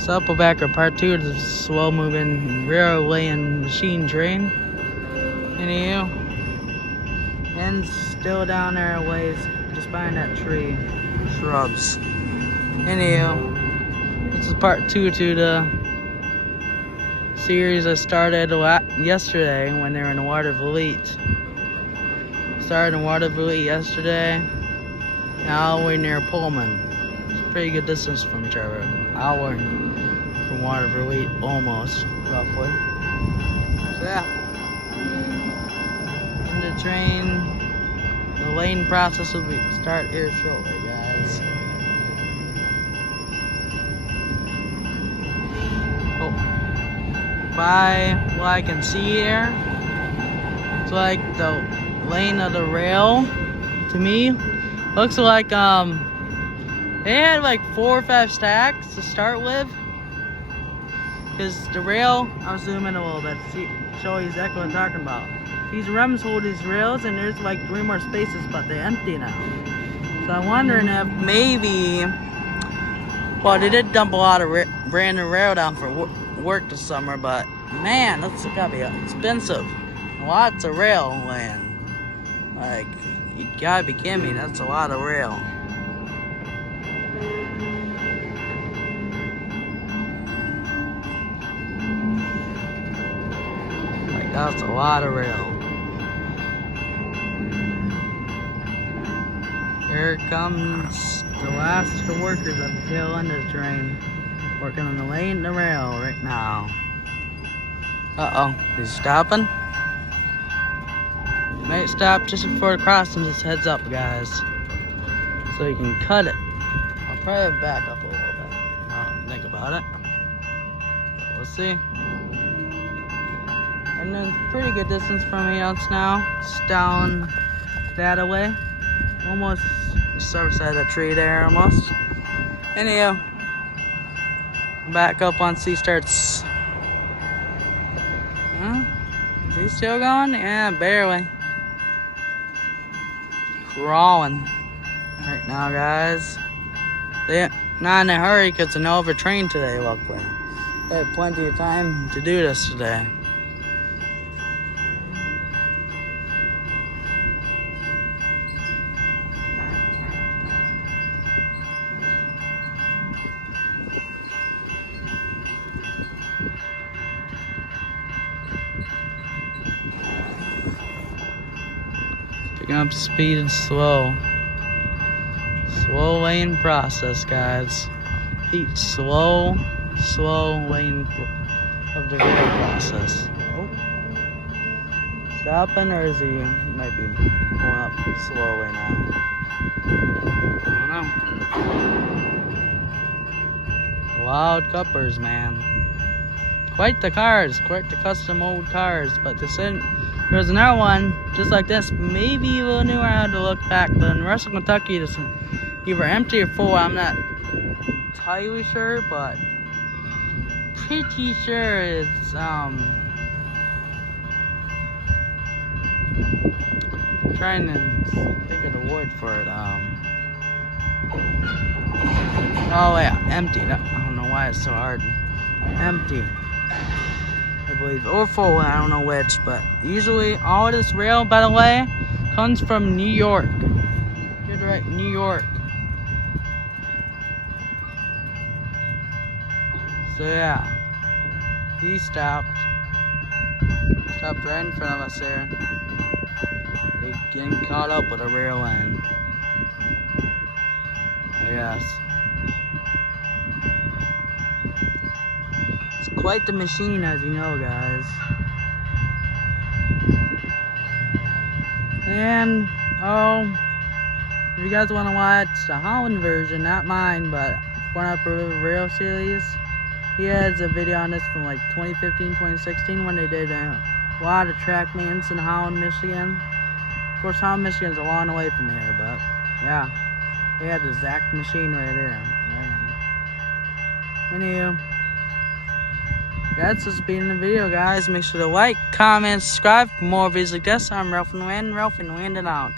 Supplebacker part 2 of the slow moving railway and machine train. Anywho, and still down there a ways, just behind that tree, shrubs. Anywho, this is part 2 to the series I started yesterday when they were in Watervliet. Started in Watervliet yesterday. Now we're near Pullman. It's a pretty good distance from each other. Hour from Watervliet, almost, roughly. So yeah. In the train, the lane process will start here shortly, guys. Oh, by what I can see here, it's like the lane of the rail. To me, looks like they had like 4 or 5 stacks to start with. Because the rail, I'll zoom in a little bit to show you exactly what I'm talking about. These rims hold these rails, and there's like 3 more spaces, but they're empty now. So I'm wondering if maybe, well, they did dump a lot of brand new rail down for work this summer, but man, that's gotta be expensive. Lots of rail land. Like, you gotta be kidding me, that's a lot of rail. Like, that's a lot of rail. Here comes the last of the workers at the tail end of the train, working on the lane and the rail right now. Uh-oh, he's stopping. Might stop just before the crossing, just heads up, guys, so you can cut it. I'll probably back up a little bit. I don't think about it. But we'll see. And then pretty good distance from me else now. It's down that way. Almost the other side of the tree there, almost. Anyhow, back up once he starts. Huh? Is he still going? Yeah, barely. Crawling right now, guys. They're not in a hurry because they're not overtrained today, luckily. They had plenty of time to do this today. Picking up speed and slow lane process, guys. Each slow lane of the rail process. Oh, stopping, or is he might be going up slowly now? I don't know. Loud cuppers, man. Quite the cars, quite the custom old cars, but this isn't. There's another one just like this, maybe a little newer. I had to look back, but in the rest of Kentucky, it's either empty or full. I'm not entirely sure, but pretty sure it's trying to think of the word for it. Oh yeah, empty. I don't know why it's so hard. Empty, I believe, or full, I don't know which, but usually all of this rail, by the way, comes from New York. You're right, New York. So yeah, he stopped right in front of us there. They getting caught up with a rail line, I guess. Quite the machine, as you know, guys. And if you guys want to watch the Holland version, not mine, but Born Up Rail series, he has a video on this from like 2015, 2016, when they did a lot of track maintenance in Holland, Michigan. Of course, Holland, Michigan's a long way from here, but yeah, they had the exact machine right there. Man. Anywho, that's just being the video, guys. Make sure to like, comment, subscribe for more videos like this. I'm Ralph and Wind, and out.